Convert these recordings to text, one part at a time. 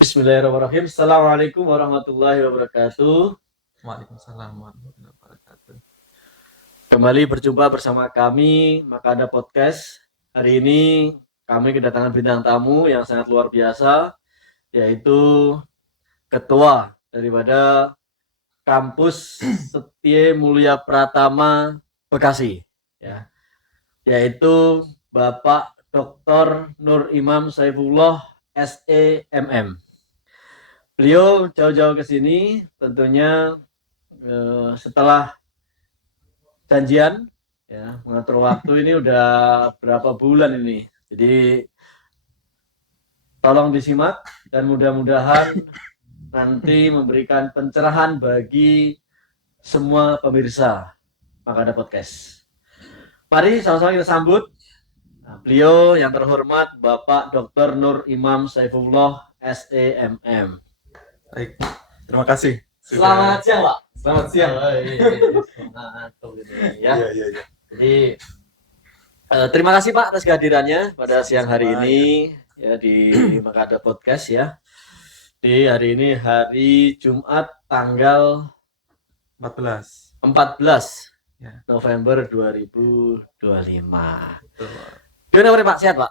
Bismillahirrahmanirrahim. Assalamualaikum warahmatullahi wabarakatuh. Waalaikumsalam warahmatullahi wabarakatuh. Kembali berjumpa bersama kami Makada Podcast. Hari ini kami kedatangan bintang tamu yang sangat luar biasa, yaitu ketua daripada Kampus Setie Mulia Pratama Bekasi, ya, yaitu Bapak Dr. Nur Imam Saifullah SEMM. Beliau jauh-jauh ke sini tentunya setelah janjian ya mengatur waktu ini udah berapa bulan ini. Jadi tolong disimak dan mudah-mudahan nanti memberikan pencerahan bagi semua pemirsa Makada Podcast. Mari sama-sama kita sambut beliau yang terhormat Bapak Dr. Nur Imam Saifullah SEMM. Baik, terima kasih. Selamat siang, Pak. Selamat siang. Oh, iya. Semangat gitu ya. Iya. Jadi terima kasih Pak atas kehadirannya pada siang hari ini ya di Makada Podcast ya. Di hari ini hari Jumat tanggal 14. 14 Ya. November 2025. Betul. Gimana Pak? Sehat Pak?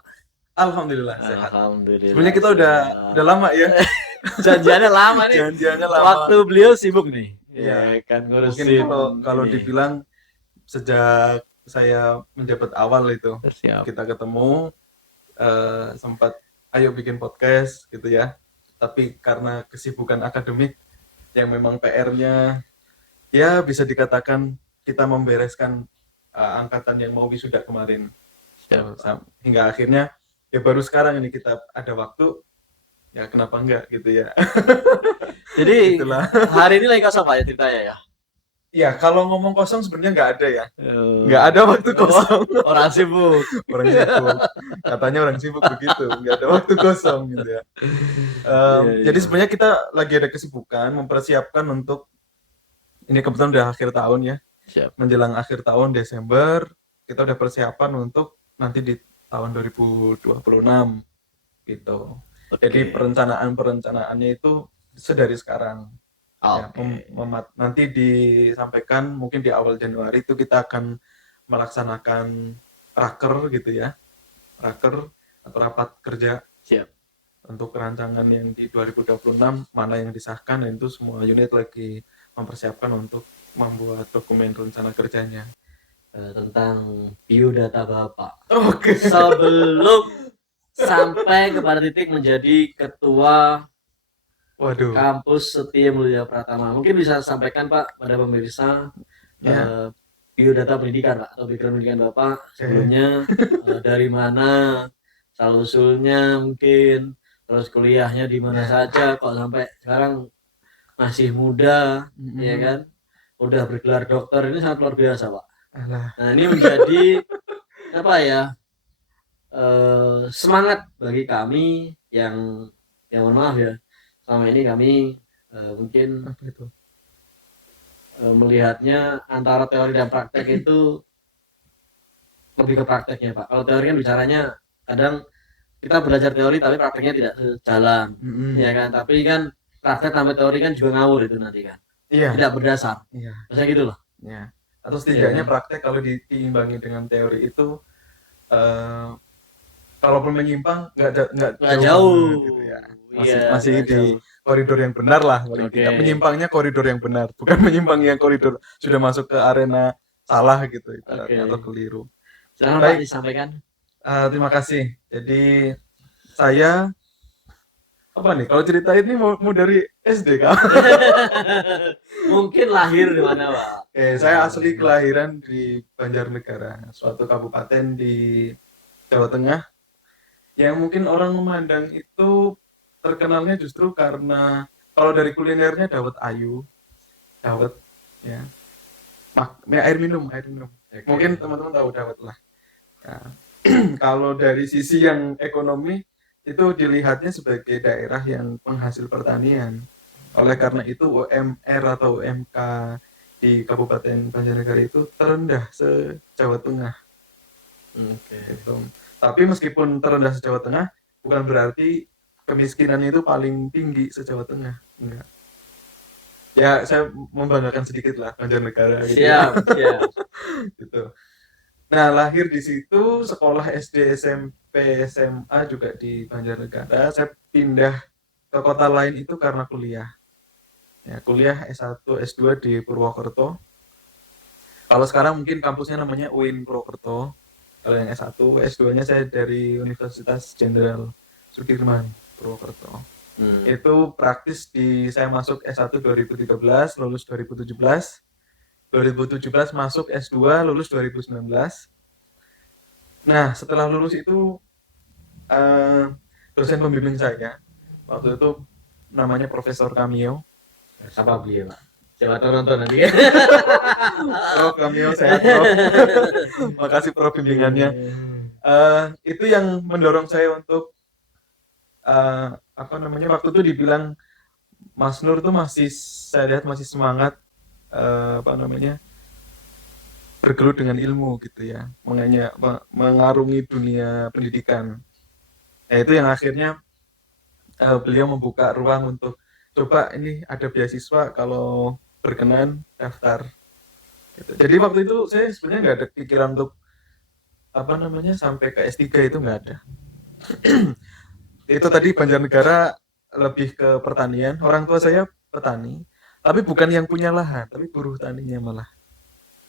Alhamdulillah sehat. Alhamdulillah. Sebenarnya kita udah lama ya. Janjiannya lama nih. Janjiannya lama. Waktu beliau sibuk nih. Iya. Kan Mungkin ngurusin kalau ini. dibilang sejak saya menjabat awal itu Siap. kita ketemu sempat ayo bikin podcast gitu ya. Tapi karena kesibukan akademik yang memang PR-nya ya bisa dikatakan kita membereskan angkatan yang mau wisuda kemarin. Hingga akhirnya ya baru sekarang ini kita ada waktu, ya kenapa enggak gitu ya. Jadi Itulah. hari ini lagi kosong Pak ya ceritanya ya? Ya kalau ngomong kosong sebenarnya nggak ada ya. Oh. Nggak ada waktu kosong. Orang sibuk. Orang sibuk. Katanya orang sibuk begitu, nggak ada waktu kosong gitu ya. Iya. Jadi sebenarnya kita lagi ada kesibukan mempersiapkan untuk ini kebetulan udah akhir tahun ya. Siap. Menjelang akhir tahun Desember kita udah persiapan untuk nanti di tahun 2026 gitu. Jadi perencanaannya itu sedari sekarang. Ya, nanti disampaikan mungkin di awal Januari itu kita akan melaksanakan raker gitu ya. Raker atau rapat kerja. Siap. Untuk rancangan yang di 2026 mana yang disahkan, dan itu semua unit lagi mempersiapkan untuk membuat dokumen rencana kerjanya. Tentang biodata Bapak. Oke. Sebelum sampai kepada titik menjadi ketua Kampus Setie Mulia Pratama, mungkin bisa sampaikan Pak pada pemirsa biodata pendidikan Pak atau background pendidikan Bapak sebelumnya dari mana, asal usulnya mungkin, terus kuliahnya di mana saja kok sampai sekarang masih muda, ya kan? Udah bergelar dokter, ini sangat luar biasa Pak. Nah ini menjadi apa ya semangat bagi kami yang mohon maaf ya selama ini kami mungkin melihatnya antara teori dan praktek itu lebih ke prakteknya Pak. Kalau teori kan bicaranya kadang kita belajar teori tapi prakteknya tidak sejalan, ya kan? Tapi kan praktek tambah teori kan juga ngawur itu nanti kan. Iya. Tidak berdasar. Iya. Maksudnya gitu loh. Iya. Atau setidaknya praktek kalau diimbangi dengan teori itu kalaupun menyimpang nggak jauh gitu ya. Masih di koridor yang benar lah paling tidak. Menyimpangnya koridor yang benar, bukan menyimpang yang koridor sudah masuk ke arena salah gitu ibaratnya atau keliru. Baik, disampaikan. Terima kasih. Jadi saya apa nih kalau cerita ini mau dari SD kan? Mungkin lahir di mana Pak? Saya asli kelahiran di Banjarnegara, suatu kabupaten di Jawa Tengah yang mungkin orang memandang itu terkenalnya justru karena kalau dari kulinernya dawet ayu, dawet ya, air minum. Mungkin teman-teman tahu dawet lah. Ya. Kalau dari sisi yang ekonomi itu dilihatnya sebagai daerah yang penghasil pertanian. Oleh karena itu UMR atau UMK di Kabupaten Banjarnegara itu terendah se-Jawa Tengah. Gitu. Tapi meskipun terendah se-Jawa Tengah bukan berarti kemiskinan itu paling tinggi se-Jawa Tengah. Enggak. Ya, saya membanggakan sedikit lah Banjarnegara gitu ya. Siap, siap. Gitu. Nah, lahir di situ, sekolah SD, SMP, SMA juga di Banjarnegara. Saya pindah ke kota lain itu karena kuliah. Ya, kuliah S1, S2 di Purwokerto. Kalau sekarang mungkin kampusnya namanya UIN Purwokerto. Kalau yang S1, S2-nya saya dari Universitas Jenderal Sudirman, Purwokerto. Itu praktis saya masuk S1 2013, lulus 2017. 2017 masuk S2, lulus 2019. Nah, setelah lulus itu dosen pembimbing saya waktu itu namanya Profesor Camio. Apa beliau, Pak? Coba tonton nanti ya. Prof Camio, sehat Prof. Makasih Prof bimbingannya. Itu yang mendorong saya untuk waktu itu dibilang Mas Nur tuh saya lihat masih semangat bergelut dengan ilmu gitu ya, mengarungi dunia pendidikan. Nah, itu yang akhirnya beliau membuka ruang untuk coba ini ada beasiswa kalau berkenan daftar. Gitu. Jadi waktu itu saya sebenarnya nggak ada pikiran untuk sampai ke S3 itu nggak ada. Itu tadi Banjarnegara lebih ke pertanian. Orang tua saya petani, tapi bukan yang punya lahan, tapi buruh taninya malah.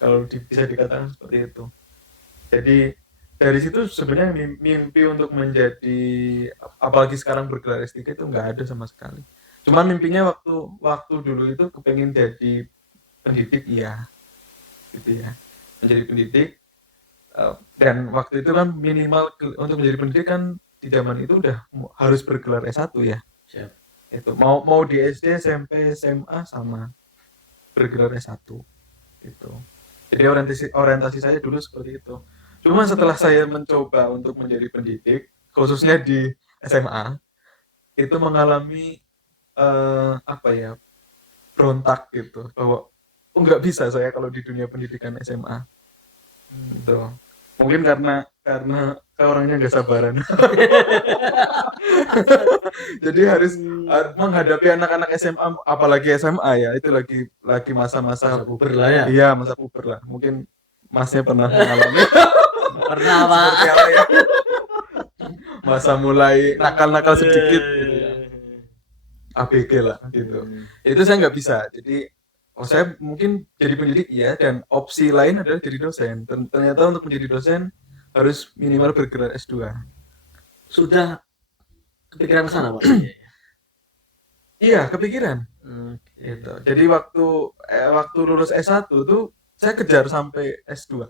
Kalau bisa dikatakan seperti itu. Jadi dari situ sebenarnya mimpi untuk menjadi, apalagi sekarang bergelar S3 itu nggak ada sama sekali. Cuman mimpinya waktu dulu itu kepengen jadi pendidik, iya, gitu ya, menjadi pendidik. Dan waktu itu kan minimal untuk menjadi pendidik kan di zaman itu udah harus bergelar S1 ya. Siap. Itu mau di SD, SMP, SMA sama bergelar S1 gitu. Jadi orientasi saya dulu seperti itu. Cuma setelah saya mencoba untuk menjadi pendidik, khususnya di SMA, itu mengalami berontak gitu, bahwa nggak bisa saya kalau di dunia pendidikan SMA. Gitu. Mungkin karena saya orangnya nggak sabaran. Jadi harus menghadapi anak-anak SMA, apalagi SMA ya, itu lagi masa-masa puber lah ya. Iya, masa puber lah. Mungkin Masnya pernah mengalami Pernah, Pak. seperti apa ya? Masa mulai nakal-nakal sedikit gitu ya. ABG lah gitu. Itu saya nggak bisa. Jadi saya mungkin jadi pendidik ya, dan opsi lain adalah jadi dosen. Ternyata untuk menjadi dosen harus minimal bergelar S2. Sudah kepikiran ke sana, Pak? Iya, kepikiran. Gitu. Jadi waktu lulus S1 tuh saya kejar sampai S2.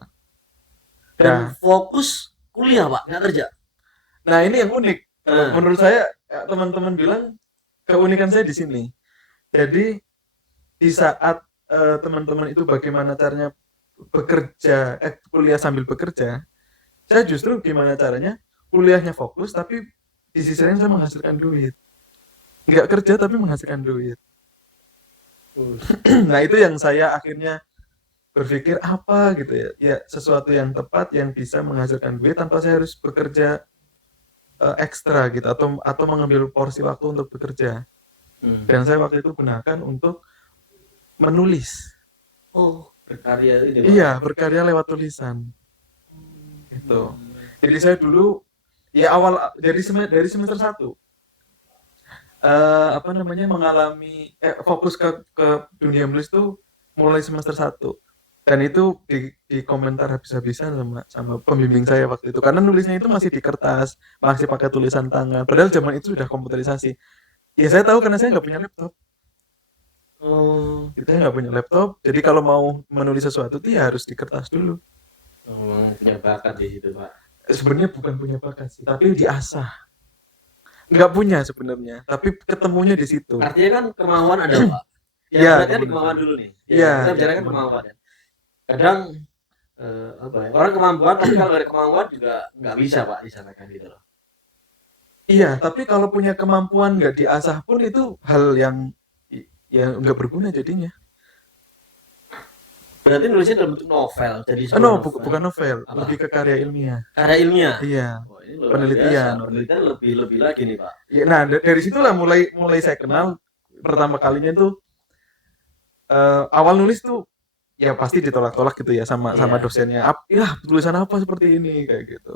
Dan fokus kuliah, Pak, nggak kerja. Nah, ini yang unik. Menurut saya teman-teman bilang keunikan saya di sini. Jadi di saat teman-teman itu bagaimana caranya kuliah sambil bekerja, saya justru gimana caranya kuliahnya fokus tapi di sisi lain saya menghasilkan duit. Nggak kerja tapi menghasilkan duit. Nah, itu yang saya akhirnya berpikir apa gitu ya. Ya, sesuatu yang tepat yang bisa menghasilkan duit tanpa saya harus bekerja ekstra gitu, atau mengambil porsi waktu untuk bekerja. Dan saya waktu itu gunakan untuk menulis. Berkarya ini, Pak. Iya, berkarya lewat tulisan. Gitu. Jadi saya dulu ya dari semester 1 mengalami fokus ke dunia menulis tuh mulai semester 1. Dan itu di komentar habis-habisan sama pembimbing saya waktu itu, karena nulisnya itu masih di kertas, masih pakai tulisan tangan, padahal zaman itu sudah komputerisasi. Ya saya tahu karena saya nggak punya laptop. Kita nggak punya laptop, jadi kalau mau menulis sesuatu tuh ya harus di kertas dulu. Punya bakat di situ, Pak. Sebenarnya bukan punya bakat sih, tapi diasah. Nggak punya sebenarnya, tapi ketemunya di situ. Artinya kan kemauan ada, Pak. Ya, berarti kan kemauan dulu nih. Iya. Kita bicara kan kemauan. Kadang orang kemampuan, tapi kalau ada kemauan juga nggak bisa, Pak, disampaikan gitu loh. Iya, tapi kalau punya kemampuan nggak diasah pun itu hal yang nggak berguna jadinya. Berarti nulisnya dalam bentuk novel, jadi sebuah No, novel. bukan novel, Apa? lebih ke karya ilmiah. Karya ilmiah. Iya, Oh, ini luar penelitian. biasa. Penelitian lebih lagi nih, Pak. Ya, nah dari situlah mulai saya kenal pertama kalinya tuh awal nulis tuh ya pasti ditolak-tolak gitu ya sama Iya. dosennya. Ya tulisan apa seperti ini kayak gitu.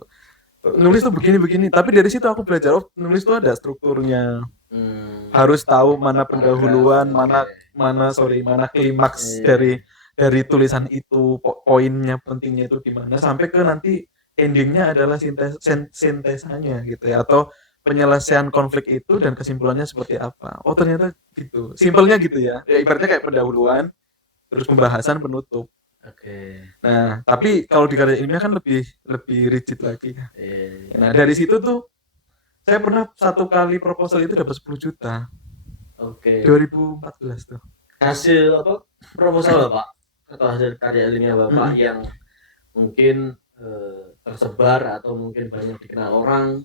Nulis tuh begini-begini. Tapi dari situ aku belajar nulis tuh ada strukturnya. Harus tahu mana pendahuluan, Oke. mana klimaks Iya. dari tulisan itu, poinnya pentingnya itu di mana sampai ke nanti endingnya adalah sintesanya gitu ya atau penyelesaian konflik itu dan kesimpulannya seperti apa. Oh ternyata gitu. Simpelnya gitu ya. Ya ibaratnya kayak pendahuluan, terus pembahasan, penutup. Oke. Nah, tapi kalau di karya ilmiah kan lebih lebih rigid lagi. Iya. Nah, dari situ tuh saya pernah satu kali proposal itu dapat 10 juta. Oke. 2014 tuh. Hasil apa? Proposal Bapak atau hasil karya ilmiah Bapak Mm-mm. yang mungkin tersebar atau mungkin banyak dikenal orang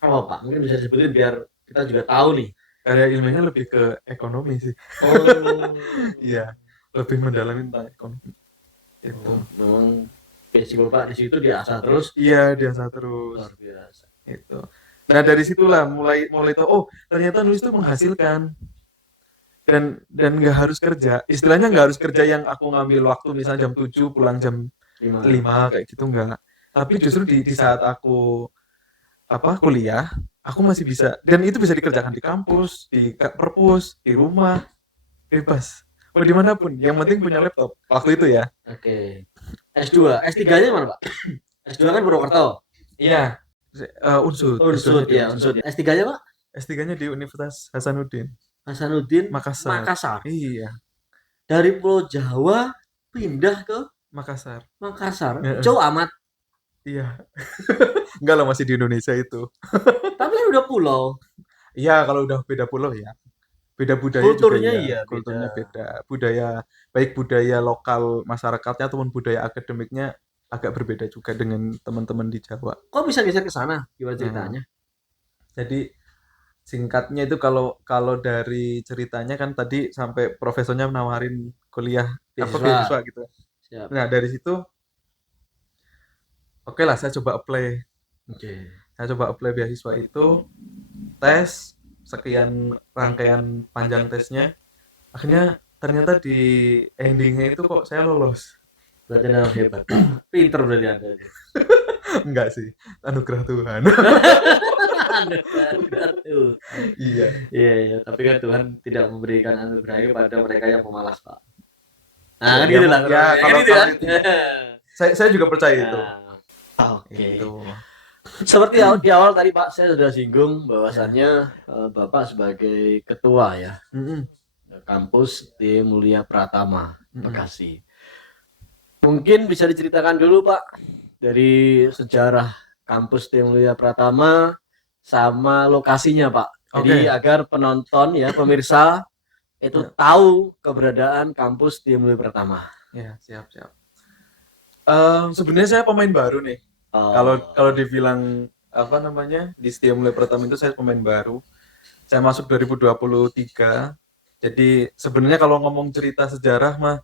apa Pak? Mungkin bisa disebutin biar kita juga tahu nih. Karya ilmiahnya lebih ke ekonomi sih. Oh. Iya, lebih mendalami tentang ekonomi. Itu. Oh, memang basic Bapak di situ diasah terus. Iya, biasa terus. Luar biasa. Itu. Nah, dari situlah mulai mulai tuh oh, ternyata nulis itu menghasilkan dan nggak harus kerja. Istilahnya nggak harus kerja yang aku ngambil waktu misalnya jam 7 pulang jam 5 kayak gitu enggak. Tapi justru di saat aku kuliah, aku masih bisa dan itu bisa dikerjakan di kampus, di perpus, di rumah, bebas. Mau dimanapun, yang penting punya laptop. Waktu itu ya. Oke. S2, S3-nya mana, Pak? S2 kan Purwokerto. Iya. Unsud, Unsud S2-nya di ya, Unsud. Unsud. S3-nya, Pak? S3-nya di Universitas Hasanuddin, Hasanuddin Makassar. Makassar. Iya, Dari Pulau Jawa pindah ke Makassar. Makassar. Heeh. Jauh amat. Iya. Enggak lah masih di Indonesia itu. Tapi kan udah pulau. Iya, kalau udah beda pulau ya. Beda budaya juga Kulturnya ya. iya beda. Kulturnya beda. Budaya baik budaya lokal masyarakatnya ataupun budaya akademiknya agak berbeda juga dengan teman-teman di Jawa. Kok bisa geser ke sana? Gimana Nah, ceritanya? jadi singkatnya itu kalau kalau dari ceritanya kan tadi sampai profesornya nawarin kuliah apa Beasiswa. beasiswa gitu. Siap. Nah, dari situ oke lah saya coba apply. Oke. Saya coba apply beasiswa itu, tes sekian rangkaian panjang tesnya. Akhirnya ternyata di endingnya itu kok saya lolos. Berarti memang hebat, Pak. Pinter berarti Anda. Enggak sih, anugerah Tuhan. Anugerah Tuhan. Iya. Iya, iya. Tapi kan Tuhan tidak memberikan anugerah kepada mereka yang pemalas, Pak. Ya, Nah, kan ya, gitu lah. ya, Kan kalau gitu kalau kan. itu ya. Saya juga percaya itu. Nah, oke. Itu. Seperti di awal tadi Pak, saya sudah singgung Ya. bahwasannya Bapak sebagai ketua ya Mm-mm. kampus di Mulia Pratama, Mm-mm. Bekasi. Mungkin bisa diceritakan dulu Pak dari sejarah kampus di Mulia Pratama sama lokasinya Pak. Jadi Oke. agar penonton ya pemirsa itu Ya. tahu keberadaan kampus di Mulia Pratama. Ya, siap. Sebenarnya saya pemain baru nih. Kalau Oh, kalau dibilang apa namanya di Setia Mulai Pratama itu saya pemain baru. Saya masuk 2023. Jadi sebenarnya kalau ngomong cerita sejarah mah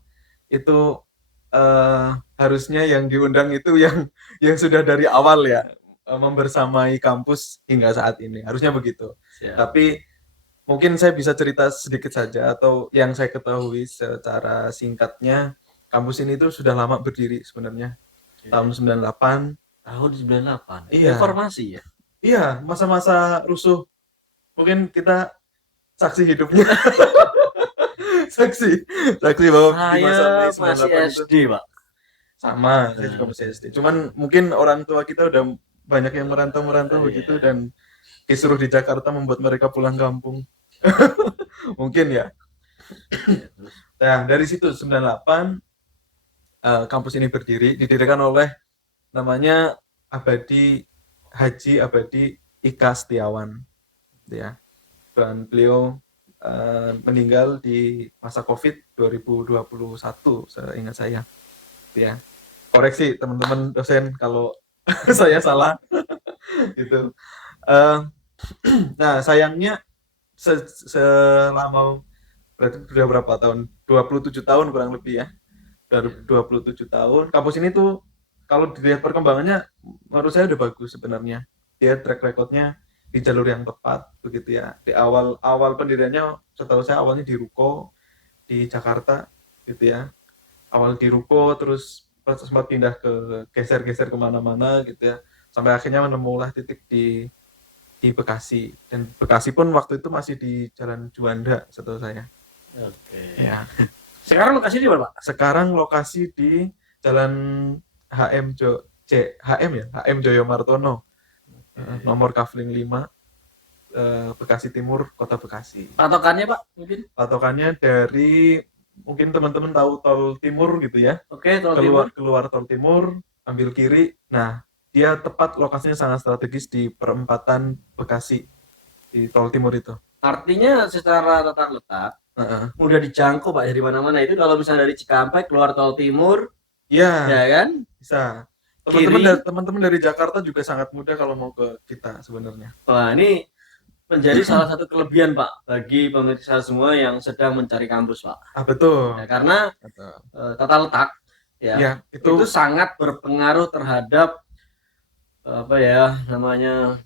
itu harusnya yang diundang itu yang sudah dari awal ya membersamai kampus hingga saat ini. Harusnya begitu. siap. Tapi mungkin saya bisa cerita sedikit saja atau yang saya ketahui secara singkatnya kampus ini tuh sudah lama berdiri sebenarnya. Tahun 98. Tahun 98. Iya. Reformasi ya. Iya, masa-masa rusuh. Mungkin kita saksi hidupnya. saksi bahwa di masa Mei Saya masih 98 itu SD, Pak. sama, saya juga masih SD. Cuman mungkin orang tua kita udah banyak yang merantau-merantau begitu dan kisruh di Jakarta membuat mereka pulang kampung. Mungkin ya. Nah, dari situ 98 kampus ini berdiri, didirikan oleh namanya Haji Abadi Ika Setiawan, ya. Dan beliau meninggal di masa COVID 2021, seingat saya, ya. Koreksi teman-teman dosen kalau saya salah, gitu. Nah, sayangnya selama berarti sudah berapa tahun? 27 tahun kurang lebih ya. Dari 27 tahun. Kampus ini tuh kalau dilihat perkembangannya menurut saya udah bagus sebenarnya. Dia track recordnya di jalur yang tepat begitu ya. Di awal pendiriannya setahu saya awalnya di Ruko di Jakarta gitu ya. Awal di Ruko terus sempat pindah ke geser-geser kemana-mana gitu ya. Sampai akhirnya menemulah titik di Bekasi, dan Bekasi pun waktu itu masih di Jalan Juanda setahu saya. Oke. Ya. Sekarang lokasi di mana, Pak? Sekarang lokasi di Jalan HM ya, HM Joyo Martono. Nomor kafling 5, Bekasi Timur, Kota Bekasi. Patokannya, Pak, mungkin? Patokannya dari mungkin teman-teman tahu tol timur gitu ya. Oke, tol timur. Keluar tol timur, ambil kiri. Nah, dia tepat lokasinya sangat strategis di perempatan Bekasi di tol timur itu. Artinya secara tata letak mudah dijangkau, Pak, dari mana-mana. Itu kalau misalnya dari Cikampek keluar tol timur, ya kan? Bisa. Kiri. Teman-teman dari Jakarta juga sangat mudah kalau mau ke kita sebenarnya. Wah, ini menjadi salah satu kelebihan, Pak, bagi pemirsa semua yang sedang mencari kampus, Pak. Betul. Ya, karena tata letak Ya, itu sangat berpengaruh terhadap apa ya namanya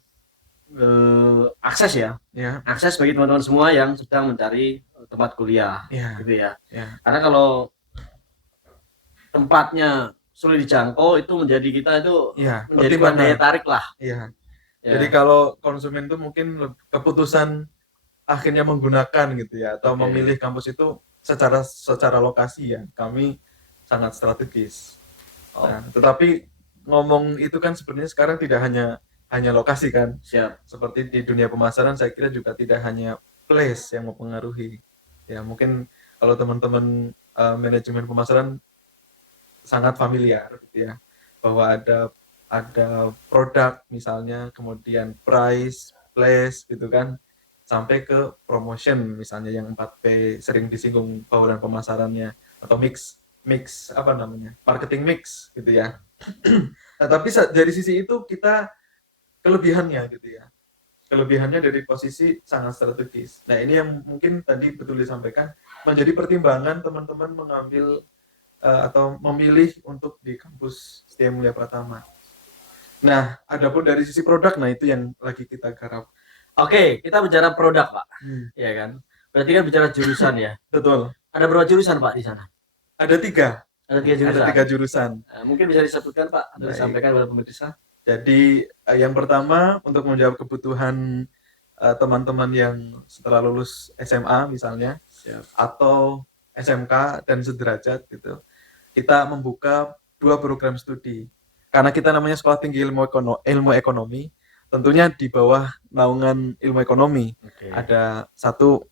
akses ya. Akses bagi teman-teman semua yang sedang mencari tempat kuliah, gitu ya. Karena kalau tempatnya sulit dijangkau itu menjadi kita itu menjadi daya tarik lah. Jadi kalau konsumen itu mungkin keputusan akhirnya menggunakan gitu ya, atau memilih kampus itu secara lokasi ya, kami sangat strategis. Nah, tetapi ngomong itu kan sebenarnya sekarang tidak hanya lokasi kan. Siap. Seperti di dunia pemasaran saya kira juga tidak hanya place yang mempengaruhi. Ya mungkin kalau teman-teman manajemen pemasaran sangat familiar gitu ya, bahwa ada produk misalnya, kemudian price, place gitu kan, sampai ke promotion misalnya yang 4P sering disinggung bauran pemasarannya, atau mix apa namanya, marketing mix gitu ya. Nah, tapi dari sisi itu kita kelebihannya gitu ya. Kelebihannya dari posisi sangat strategis. Nah, ini yang mungkin tadi betul disampaikan menjadi pertimbangan teman-teman mengambil atau memilih untuk di kampus Setia Mulia Pratama. Nah, adapun dari sisi produk, nah itu yang lagi kita garap. Oke, kita bicara produk, Pak. Ya kan? Berarti kan bicara jurusan ya. Betul. Ada berapa jurusan, Pak, di sana? Ada 3. Ada 3 jurusan. Nah, mungkin bisa disebutkan, Pak, atau disampaikan kepada pemirsa. Jadi yang pertama untuk menjawab kebutuhan teman-teman yang setelah lulus SMA misalnya, atau SMK dan sederajat gitu, kita membuka 2 program studi. Karena kita namanya Sekolah Tinggi Ilmu Ekonomi, tentunya di bawah naungan ilmu ekonomi. Ada satu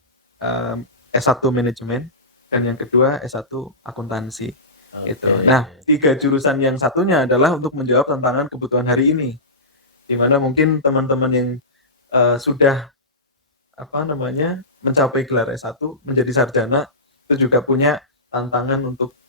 S1 manajemen dan yang kedua S1 akuntansi. Itu. Nah, 3 jurusan yang satunya adalah untuk menjawab tantangan kebutuhan hari ini, di mana mungkin teman-teman yang sudah mencapai gelar S1 menjadi sarjana itu juga punya tantangan untuk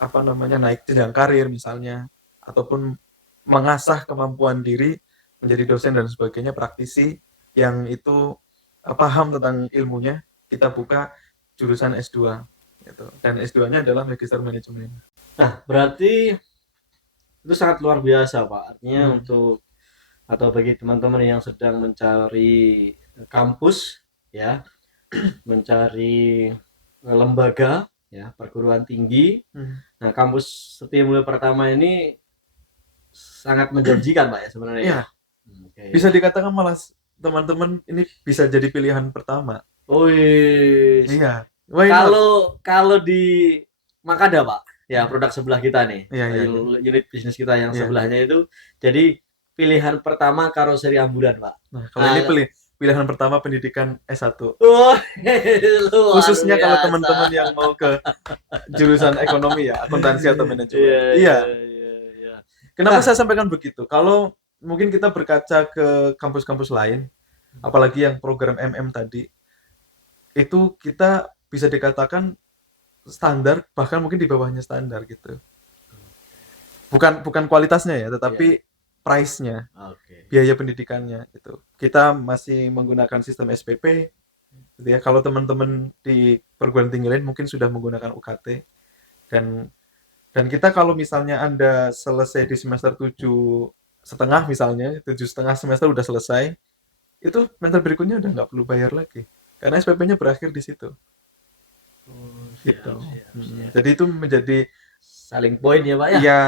naik jenjang karir misalnya, ataupun mengasah kemampuan diri menjadi dosen dan sebagainya, praktisi yang itu paham tentang ilmunya. Kita buka jurusan S2 gitu. Dan S2-nya adalah Magister Manajemen. Nah, berarti itu sangat luar biasa, Pak. Artinya untuk atau bagi teman-teman yang sedang mencari kampus ya, mencari lembaga ya, perguruan tinggi. Nah, kampus Setia Mulia Pratama ini sangat menjanjikan, Pak, ya sebenarnya. Iya. Bisa dikatakan malah teman-teman ini bisa jadi pilihan pertama. Iya. Kalau di Makada, Pak, ya produk sebelah kita nih, unit bisnis kita yang sebelahnya itu jadi pilihan pertama karoseri ambulan, Pak. Nah, kalau ini pilihan pertama pendidikan S1. Khususnya kalau teman-teman yang mau ke jurusan ekonomi ya, akuntansi atau manajemen. Iya. Kenapa saya sampaikan begitu? Kalau mungkin kita berkaca ke kampus-kampus lain, apalagi yang program MM tadi, itu kita bisa dikatakan standar, bahkan mungkin di bawahnya standar gitu. Bukan kualitasnya ya, tetapi price-nya, biaya pendidikannya gitu. Kita masih menggunakan sistem SPP gitu ya. Kalau teman-teman di perguruan tinggi lain mungkin sudah menggunakan UKT. Dan kita kalau misalnya Anda selesai di semester 7,5 misalnya, 7,5 semester udah selesai, itu semester berikutnya udah nggak perlu bayar lagi. Karena SPP-nya berakhir di situ. Oh, Gitu. siap. Jadi itu menjadi Saling poin ya, Pak ya. iya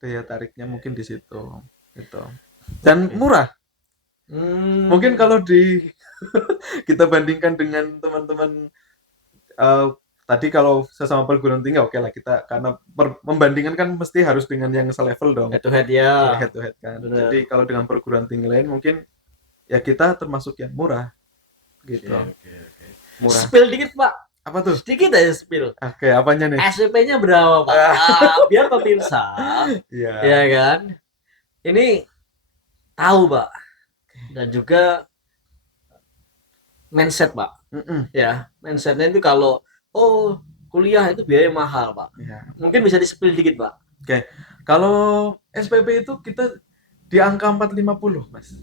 daya tariknya mungkin di situ. Gitu. Dan murah. Mungkin kalau kita bandingkan dengan teman-teman eh, tadi kalau sesama perguruan tinggi oke lah kita karena membandingkan kan mesti harus dengan yang selevel dong. Head to head ya. Ya head to head kan. Bener. Jadi kalau dengan perguruan tinggi lain mungkin ya kita termasuk yang murah gitu. Oke. Murah. Spill dikit, Pak. Apa tuh? Sedikit aja spill. Oke, apanya nih? SPP-nya berapa, Pak? Biar pemirsa, Iya. ya kan? Ini tahu, Pak. Dan juga mindset, Pak. Ya, mindsetnya itu kalau kuliah itu biaya mahal, Pak. Ya. Mungkin bisa di-spill dikit, Pak. Oke. Kalau SPP itu kita di angka 450, Mas.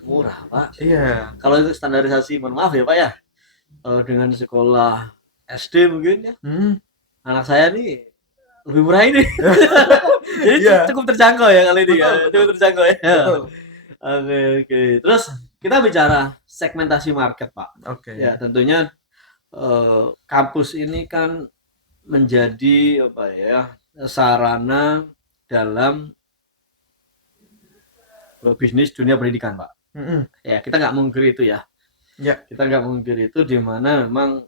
Murah, Pak. Iya. Kalau itu standarisasi, mohon maaf ya, Pak ya. Dengan sekolah SD mungkin ya. Anak saya nih lebih murah ini. Jadi cukup terjangkau ya kali ini ya. Cukup terjangkau ya. Betul. Oke. Terus kita bicara segmentasi market, Pak. Oke. Ya, tentunya kampus ini kan menjadi sarana dalam bisnis dunia pendidikan, Pak. Ya, kita nggak mungkiri itu ya. Ya. Kita nggak mungkiri itu di mana memang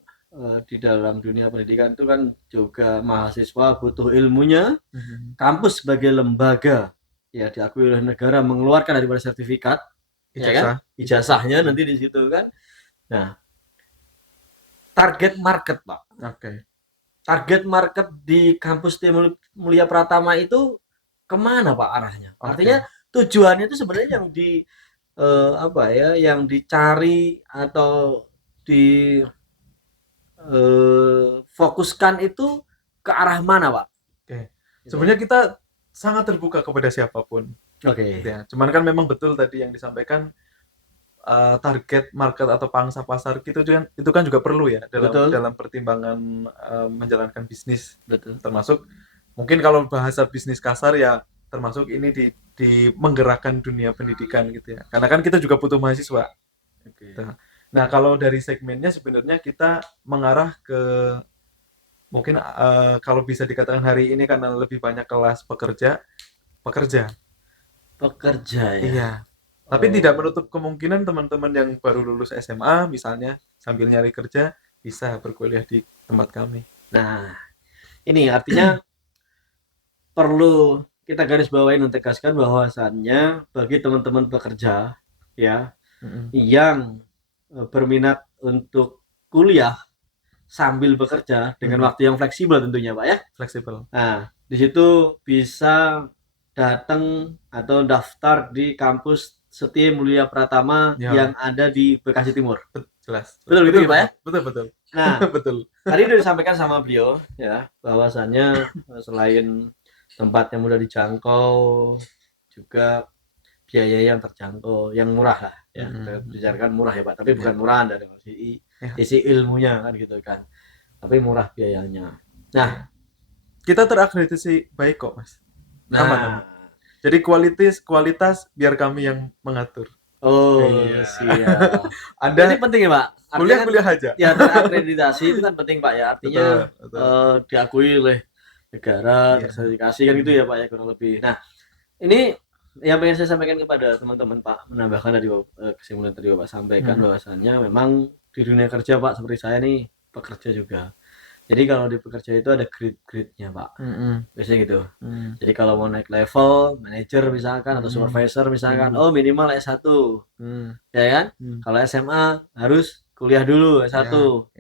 di dalam dunia pendidikan itu kan juga mahasiswa butuh ilmunya. Kampus sebagai lembaga ya diakui oleh negara mengeluarkan daripada sertifikat, ya kan? Ijazahnya nanti di situ kan. Nah, target market, Pak. Oke. Target market di kampus Mulia Pratama itu kemana, Pak, arahnya? Artinya tujuannya itu sebenarnya yang yang dicari atau fokuskan itu ke arah mana, Pak? Oke. Sebenarnya kita sangat terbuka kepada siapapun. Oke. Ya, cuman kan memang betul tadi yang disampaikan target market atau pangsa pasar itu kan juga perlu ya dalam pertimbangan menjalankan bisnis. Betul. Termasuk mungkin kalau bahasa bisnis kasar ya termasuk ini di menggerakkan dunia pendidikan gitu ya. Karena kan kita juga butuh mahasiswa. Oke. Nah, kalau dari segmennya sebenarnya kita mengarah ke mungkin kalau bisa dikatakan hari ini karena lebih banyak kelas pekerja ya. Iya. Tapi tidak menutup kemungkinan teman-teman yang baru lulus SMA misalnya sambil nyari kerja bisa berkuliah di tempat kami. Nah, ini artinya perlu kita garis bawahi dan tegaskan bahwasannya bagi teman-teman pekerja ya yang berminat untuk kuliah sambil bekerja dengan waktu yang fleksibel tentunya, Pak ya. Fleksibel. Nah, di situ bisa datang atau daftar di kampus Setia Mulia Pratama yang ada di Bekasi Timur. Jelas. Betul gitu, Pak ya? Betul. Nah, betul. Tadi sudah disampaikan sama beliau ya bahwasannya selain tempat yang mudah dijangkau juga biaya yang terjangkau, yang murah lah ya. Bicarakan murah ya, Pak, tapi bukan murah dari sisi ilmunya kan gitu kan. Tapi murah biayanya. Nah, kita terakreditasi baik kok, Mas. Aman. Jadi kualitas biar kami yang mengatur. Siap. Ini penting ya, Pak. Kuliah aja. Ya, terakreditasi itu kan penting, Pak ya. Artinya betul. Diakui oleh negara, tersertifikasi kan gitu ya, Pak ya, kurang lebih. Nah, ini yang pengen saya sampaikan kepada teman-teman, Pak, menambahkan dari kesimpulan tadi Bapak sampaikan bahwasannya memang di dunia kerja, Pak, seperti saya nih pekerja juga. Jadi kalau di pekerja itu ada grade-grade-nya, Pak. Biasanya gitu. Jadi kalau mau naik level, manajer misalkan atau supervisor misalkan, minimal S1. Ya kan? Kalau SMA harus kuliah dulu S1.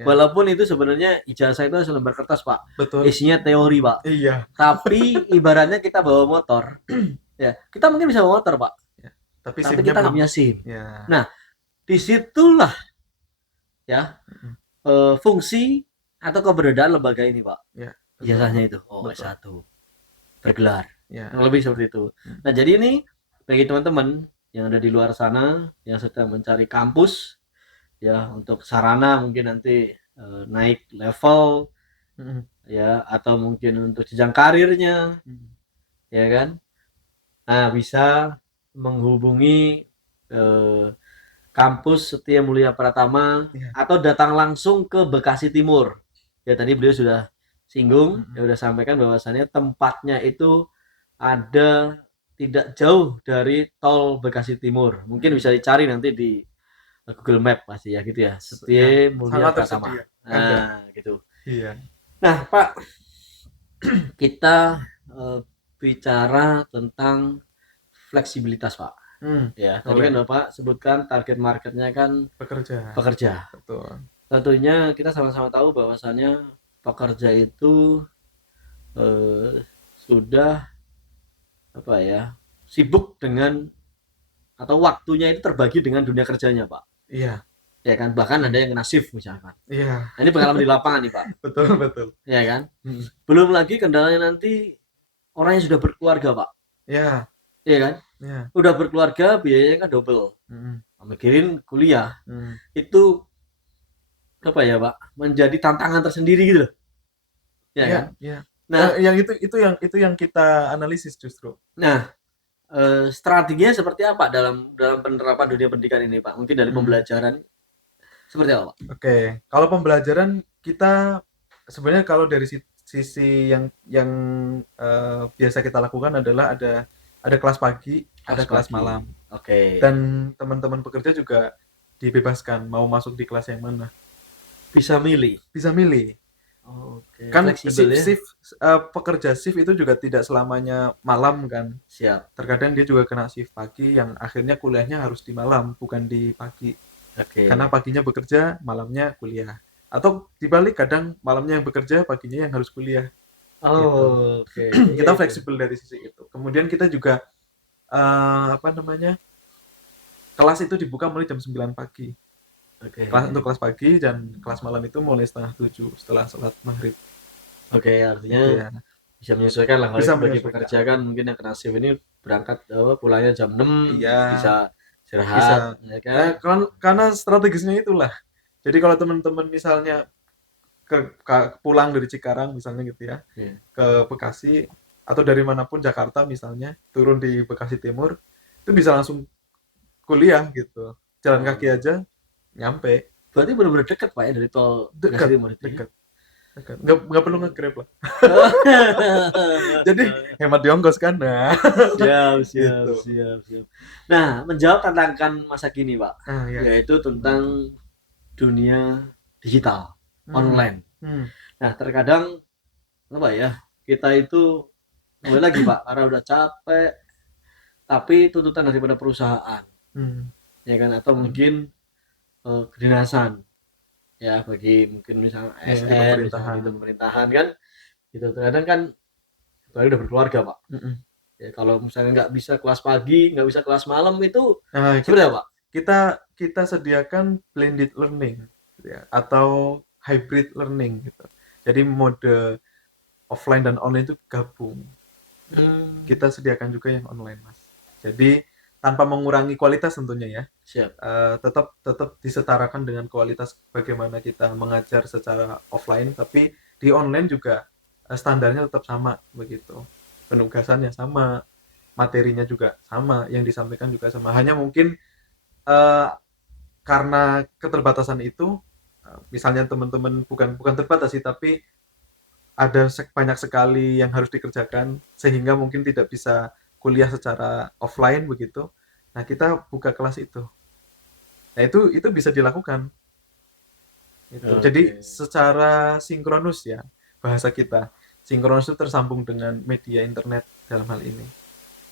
Walaupun itu sebenarnya ijazah itu selembar kertas, Pak. Betul. Isinya teori, Pak. Iya. Tapi ibaratnya kita bawa motor. Ya, kita mungkin bisa bawa motor, Pak. Tapi kita nggak punya SIM. Nah, disitulah ya fungsi atau keberadaan lembaga ini, Pak. Ijazahnya itu S1 bergelar. Lebih seperti itu. Nah, jadi ini bagi teman-teman yang ada di luar sana yang sedang mencari kampus ya untuk sarana mungkin nanti naik level ya, atau mungkin untuk jenjang karirnya, ya kan. Nah, bisa menghubungi eh, kampus Setia Mulia Pratama Iya. atau datang langsung ke Bekasi Timur. Ya, tadi beliau sudah singgung, ya udah sampaikan bahwasannya tempatnya itu ada tidak jauh dari tol Bekasi Timur. Mungkin bisa dicari nanti di Google Map pasti ya gitu ya. Ya, Setia Mulia sangat Pratama. tersedia. Ada. Nah, gitu. Iya. Nah, Pak, kita bicara tentang fleksibilitas, Pak. Ya, tadi kan Boleh. Bapak sebutkan target marketnya kan Pekerja. pekerja. Betul. Tentunya kita sama-sama tahu bahwasannya pekerja itu sudah apa ya, sibuk dengan atau waktunya itu terbagi dengan dunia kerjanya, Pak. Iya. Ya kan, bahkan ada yang kena shift misalkan. Iya. Nah, ini pengalaman di lapangan nih, Pak. Betul, betul. Ya kan? Mm. Belum lagi kendalanya nanti orang yang sudah berkeluarga, Pak. Ya. Ya kan? Ya. Udah berkeluarga biayanya kan double. Mikirin kuliah. Itu apa ya, Pak? Menjadi tantangan tersendiri gitu loh. Ya Iya, kan? iya. Nah, Yang itu yang kita analisis justru. nah, strateginya seperti apa dalam dalam penerapan dunia pendidikan ini, Pak? Mungkin dari pembelajaran seperti apa, Pak? Oke, kalau pembelajaran kita sebenarnya kalau dari sisi yang biasa kita lakukan adalah ada kelas pagi, ada Kelas kelas pagi. malam, Oke. dan teman-teman pekerja juga dibebaskan mau masuk di kelas yang mana. Bisa milih. Bisa milih. Oke, Kan fleksibel ya. pekerja shift itu juga tidak selamanya malam kan. Siap. Terkadang dia juga kena shift pagi yang akhirnya kuliahnya harus di malam bukan di pagi. Oke. Karena paginya bekerja, malamnya kuliah. Atau dibalik kadang malamnya yang bekerja, paginya yang harus kuliah gitu. Oh, oke. Iya Kita itu. fleksibel dari sisi itu. Kemudian kita juga apa namanya? Kelas itu dibuka mulai jam 9 pagi. Oke. Untuk kelas pagi dan kelas malam itu mulai setengah 7 setelah sholat maghrib. Oke, artinya Gitu ya. bisa menyesuaikan lah kalau Bisa itu bagi menyesuaikan. pekerja kan mungkin yang kena shift ini berangkat apa pulangnya jam 6 Iya, bisa istirahat bisa. ya kan. Karena strategisnya itulah. Jadi kalau teman-teman misalnya pulang dari Cikarang misalnya gitu ya, Iya. ke Bekasi atau dari manapun Jakarta misalnya, turun di Bekasi Timur, itu bisa langsung kuliah gitu. Jalan kaki Oh. aja nyampe. Berarti benar-benar dekat Pak ya dari tol Bekasi Dekat, Timur itu ya. dekat, dekat. Nggak perlu nge-grab lah. Oh. Jadi hemat di ongkos kan. Nah, Siap, siap, gitu. siap, siap. Nah, menjawab tantangan masa kini, Pak, Ah ya. yaitu tentang dunia digital, Hmm. online. Hmm. Nah, terkadang apa ya, kita itu mulai lagi, Pak, karena udah capek, tapi tuntutan daripada perusahaan, Hmm. ya kan, atau Hmm. mungkin kedinasan, ya bagi mungkin misalnya Ya, di ASN, misalnya pemerintahan. gitu pemerintahan kan, gitu. Terkadang kan, apalagi udah berkeluarga, Pak. Mm-mm. Ya, kalau misalnya nggak bisa kelas pagi, nggak bisa kelas malam itu Nah, seperti apa, Pak? kita kita sediakan blended learning gitu ya, atau hybrid learning gitu. Jadi mode offline dan online itu gabung. Hmm, Kita sediakan juga yang online, Mas. Jadi tanpa mengurangi kualitas tentunya ya. siap. Tetap tetap disetarakan dengan kualitas bagaimana kita mengajar secara offline, tapi di online juga standarnya tetap sama begitu. Penugasannya sama, materinya juga sama, yang disampaikan juga sama. Hanya mungkin eh, karena keterbatasan itu, misalnya teman-teman bukan bukan terbatas sih, tapi ada banyak sekali yang harus dikerjakan sehingga mungkin tidak bisa kuliah secara offline begitu. Nah, kita buka kelas itu. Nah, itu bisa dilakukan. Itu. Jadi Oke. secara sinkronus ya bahasa kita. Sinkronus itu tersambung dengan media internet dalam hal ini.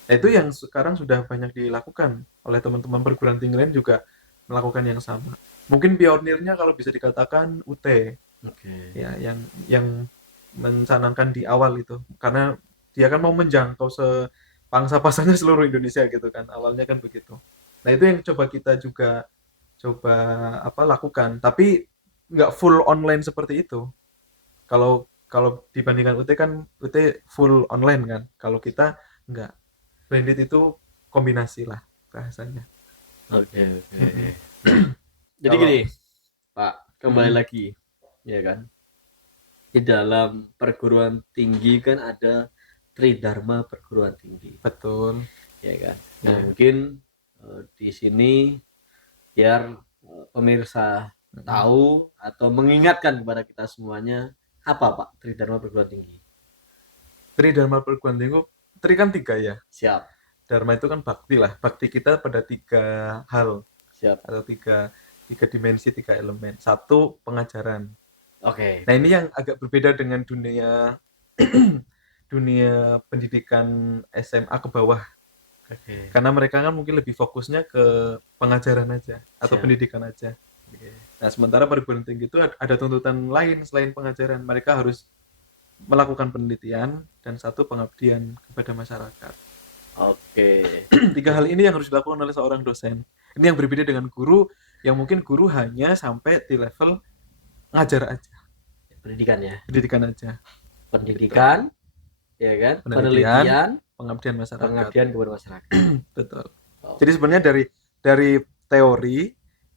Nah, itu yang sekarang sudah banyak dilakukan oleh teman-teman perguruan tinggi lain juga melakukan yang sama. Mungkin pionirnya kalau bisa dikatakan UT Oke. ya yang mencanangkan di awal itu karena dia kan mau menjangkau sepangsa pasarnya seluruh Indonesia gitu kan awalnya kan begitu. Nah itu yang coba kita juga coba apa lakukan tapi nggak full online seperti itu. Kalau kalau dibandingkan UT kan UT full online kan. Kalau kita nggak blended itu kombinasi lah bahasanya. Oke, oke. Mm-mm. Jadi Kalau gini, Pak, kembali mm-mm. lagi, ya kan? di dalam perguruan tinggi kan ada Tridharma perguruan tinggi, Betul. ya kan. Nah, Ya. mungkin di sini biar pemirsa Mm-mm. tahu atau mengingatkan kepada kita semuanya apa Pak Tridharma perguruan tinggi. Tri Dharma perguruan tinggi, Tri kan tiga ya. Siap, Dharma itu kan bakti lah. Bakti kita pada tiga hal siap. atau tiga tiga dimensi, tiga elemen. Satu, pengajaran. Oke, Nah, ini yang agak berbeda dengan dunia dunia pendidikan SMA ke bawah. oke, Karena mereka kan mungkin lebih fokusnya ke pengajaran aja atau siap. pendidikan aja. Oke. Nah, sementara perguruan tinggi itu ada tuntutan lain selain pengajaran. Mereka harus melakukan penelitian dan satu pengabdian kepada masyarakat. Oke. Tiga hal ini yang harus dilakukan oleh seorang dosen. Ini yang berbeda dengan guru yang mungkin guru hanya sampai di level ngajar aja, Pendidikan ya. pendidikan aja, gitu. Pendidikan, ya kan? Penelitian, Penelitian, pengabdian masyarakat, pengabdian kepada masyarakat. betul. Jadi Oke. sebenarnya dari teori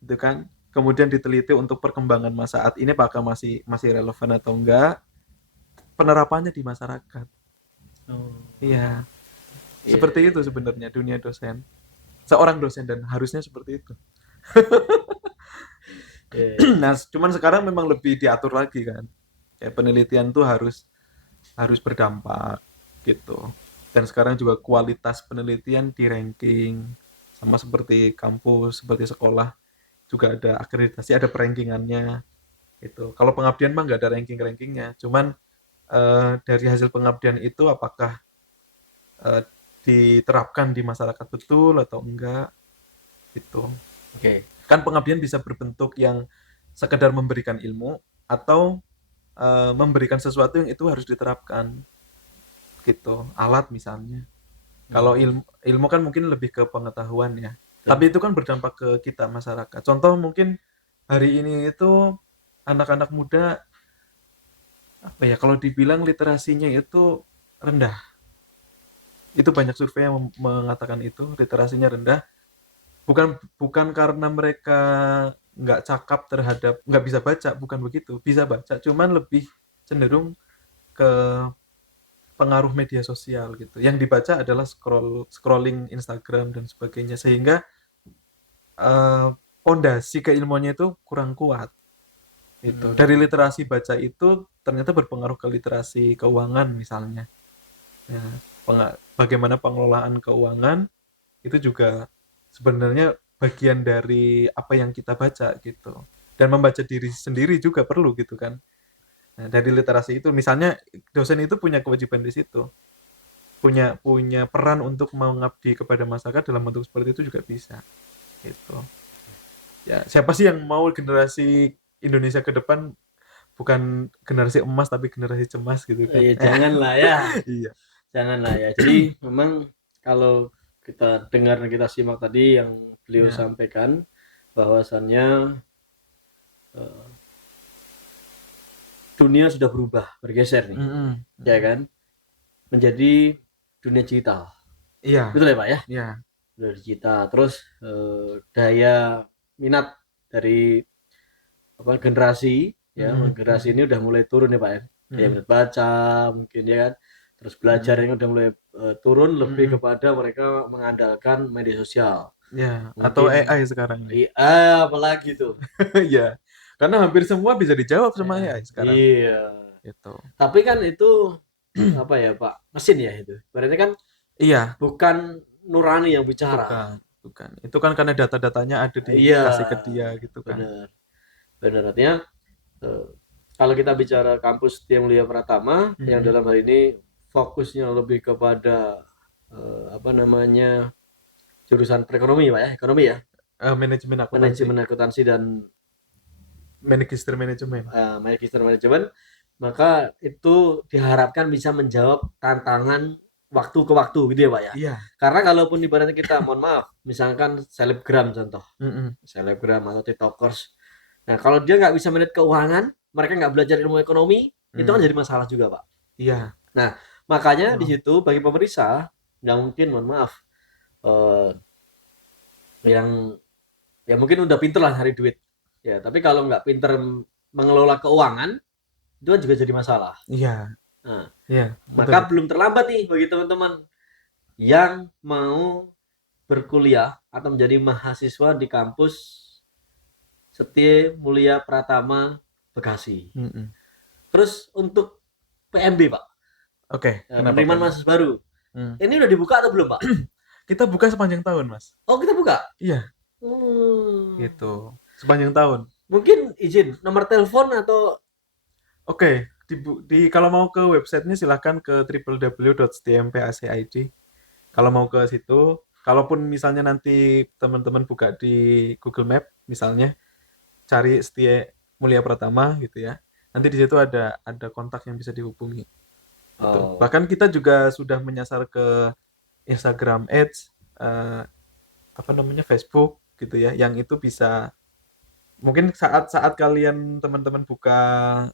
itu kan, kemudian diteliti untuk perkembangan saat ini apakah masih masih relevan atau enggak, penerapannya di masyarakat. Oh, Iya, iya, seperti iya, itu iya. sebenarnya dunia dosen. Seorang dosen dan harusnya seperti itu. Iya, iya. Nah, cuman sekarang memang lebih diatur lagi kan. Kayak penelitian tuh harus harus berdampak gitu. Dan sekarang juga kualitas penelitian di ranking sama seperti kampus, seperti sekolah juga ada akreditasi, ada perankingannya gitu. Kalau pengabdian mah nggak ada ranking-rankingnya, cuman dari hasil pengabdian itu apakah eh, diterapkan di masyarakat betul atau enggak gitu. Oke. Kan pengabdian bisa berbentuk yang sekedar memberikan ilmu atau memberikan sesuatu yang itu harus diterapkan gitu, alat misalnya. Kalau Hmm, ilmu kan mungkin lebih ke pengetahuan ya, betul. tapi itu kan berdampak ke kita masyarakat. Contoh mungkin hari ini itu anak-anak muda apa ya, kalau dibilang literasinya itu rendah, itu banyak survei yang mengatakan itu literasinya rendah, bukan bukan karena mereka nggak cakap terhadap nggak bisa baca, bukan begitu, bisa baca, cuman lebih cenderung ke pengaruh media sosial gitu. Yang dibaca adalah scrolling Instagram dan sebagainya, sehingga pondasi keilmuannya itu kurang kuat gitu. Dari Hmm, literasi baca itu ternyata berpengaruh ke literasi keuangan misalnya. Ya, bagaimana pengelolaan keuangan itu juga sebenarnya bagian dari apa yang kita baca gitu. Dan membaca diri sendiri juga perlu gitu kan. Nah, dari literasi itu misalnya dosen itu punya kewajiban di situ. Punya punya peran untuk mengabdi kepada masyarakat dalam bentuk seperti itu juga bisa gitu. Ya, siapa sih yang mau generasi Indonesia ke depan bukan generasi emas tapi generasi cemas gitu kan. ya janganlah ya, Iya. janganlah ya. Jadi memang kalau kita dengar dan kita simak tadi yang beliau Ya. sampaikan bahwasannya eh, dunia sudah berubah, bergeser nih, Mm-mm. ya Mm-mm. kan, menjadi dunia digital. Iya. Betul ya Pak ya? Iya. Dunia digital. Terus daya minat dari apa generasi ya, Mm-mm. generasi Mm-mm. ini udah mulai turun ya Pak ya. Daya Mm-mm. minat baca mungkin ya kan. Terus belajar Mm-mm. yang udah mulai turun lebih Mm-mm. kepada mereka mengandalkan media sosial. Ya, atau Mungkin AI sekarang nih. apalagi tuh. Iya. Karena hampir semua bisa dijawab sama Eh, AI sekarang. iya. Gitu. Tapi kan itu apa ya Pak? Mesin ya itu. Berarti kan Iya, bukan nurani yang bicara. bukan, bukan. Itu kan karena data-datanya ada Iya, dikasih ke dia gitu kan. benar. Benar artinya eh, kalau kita bicara kampus Setia Mulia Pratama yang Mm-mm. dalam hal ini fokusnya lebih kepada apa namanya jurusan perekonomi Pak ya, ekonomi ya, Manajemen akuntansi, manajemen akuntansi dan magister manajemen. magister manajemen, maka itu diharapkan bisa menjawab tantangan waktu ke waktu gitu ya Pak ya. Iya. Karena kalaupun ibaratnya kita mohon maaf, misalkan selebgram contoh, Mm-mm. selebgram atau tiktokers. Nah, kalau dia nggak bisa manage keuangan, mereka nggak belajar ilmu ekonomi, itu kan Mm. jadi masalah juga, Pak. Iya. Nah, makanya di Oh. situ bagi pemerintah nggak mungkin, mohon maaf, eh, yang ya mungkin udah pinter lah cari duit. Ya, tapi kalau nggak pinter mengelola keuangan, itu kan juga jadi masalah. Iya. Nah, Iya, maka betul. belum terlambat nih bagi teman-teman yang mau berkuliah atau menjadi mahasiswa di kampus Setia Mulia Pratama Bekasi. Mm-mm. Terus untuk PMB Pak, Oke, kenapa penerimaan PMB? mahasiswa baru, Hmm. ini udah dibuka atau belum Pak? Kita buka sepanjang tahun, Mas. Oh kita buka? Iya, Hmm. gitu. Sepanjang tahun. Mungkin izin nomor telepon atau Oke, kalau mau ke websitenya silahkan ke www.stmpacid. Kalau mau ke situ, kalaupun misalnya nanti teman-teman buka di Google Map, misalnya cari Setia Mulia Pratama gitu ya. Nanti di situ ada kontak yang bisa dihubungi. Gitu. oh, Bahkan kita juga sudah menyasar ke Instagram Ads, apa namanya Facebook gitu ya, yang itu bisa mungkin saat-saat kalian teman-teman buka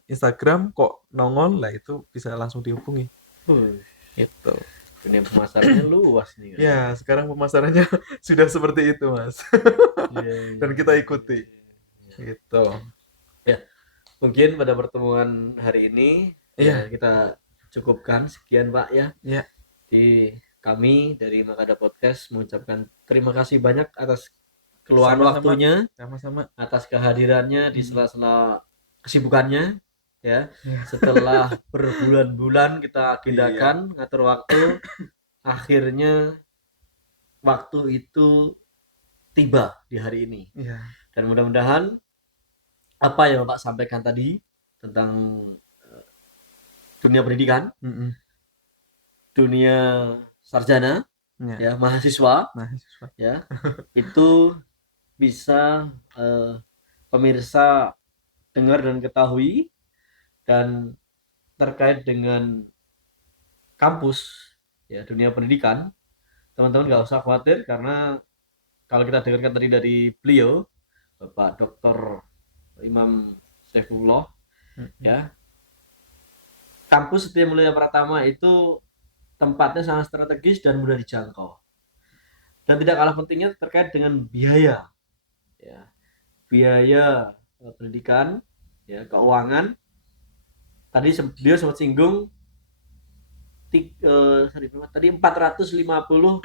Instagram kok nongol lah itu bisa langsung dihubungi. uh, Gitu. dunia pemasarannya luas nih kan. Ya, sekarang pemasarannya sudah seperti itu, Mas. Iya, Dan iya, kita iya, ikuti. iya. Gitu. Ya, mungkin pada pertemuan hari ini ya Iya, kita cukupkan sekian Pak ya. iya, Di kami dari Makada Podcast mengucapkan terima kasih banyak atas keluhan sama-sama, waktunya, sama-sama. atas kehadirannya di Mm, sela-sela kesibukannya ya. iya. Setelah berbulan-bulan kita Iya, agendakan ngatur waktu, akhirnya waktu itu tiba di hari ini. iya. Dan mudah-mudahan apa yang Bapak sampaikan tadi tentang dunia pendidikan, Mm-mm. dunia sarjana, Iya. ya mahasiswa, Nah, siswa. ya itu bisa pemirsa dengar dan ketahui dan terkait dengan kampus, ya dunia pendidikan, teman-teman nggak usah khawatir karena kalau kita dengarkan tadi dari beliau, Bapak Dr. Imam Saifullah, Mm-mm. ya kampus Setia Mulia Pratama itu tempatnya sangat strategis dan mudah dijangkau. Dan tidak kalah pentingnya terkait dengan biaya, ya biaya pendidikan, ya keuangan. Tadi dia sempat singgung tadi 450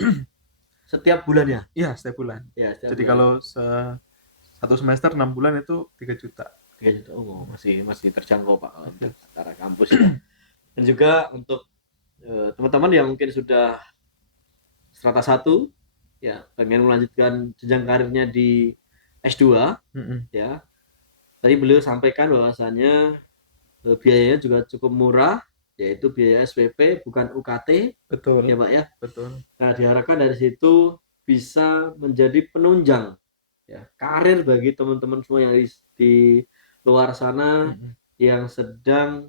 setiap bulannya. Iya, setiap bulan. Ya, setiap Jadi bulannya. kalau satu semester 6 bulan itu 3 juta. 3 juta. Oh, masih masih terjangkau Pak kalau untuk secara kampus ya. Dan juga untuk teman-teman yang mungkin sudah strata 1 ya pengen melanjutkan jenjang karirnya di S2 Mm-mm. ya. Tadi beliau sampaikan bahwasannya biayanya juga cukup murah, yaitu biaya SPP bukan UKT Betul, ya Pak ya. betul. Nah diharapkan dari situ bisa menjadi penunjang ya karir bagi teman-teman semua yang di luar sana Mm-mm. yang sedang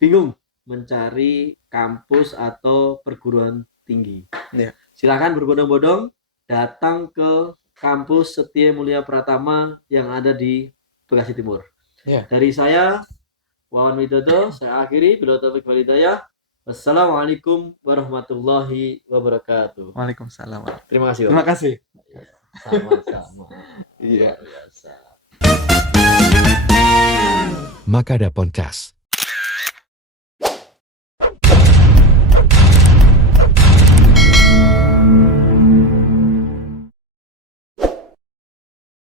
bingung mencari kampus atau perguruan tinggi. Iya. Silakan berbondong-bondong datang ke kampus Setia Mulia Pratama yang ada di Bekasi Timur. Iya. Dari saya Wawan Widodo, saya akhiri. Bila taufik walhidayah. Wassalamualaikum warahmatullahi wabarakatuh. Waalaikumsalam. Terima kasih, Terima Bapak. kasih. Sama-sama. Iya. Luar biasa. Makada Podcast.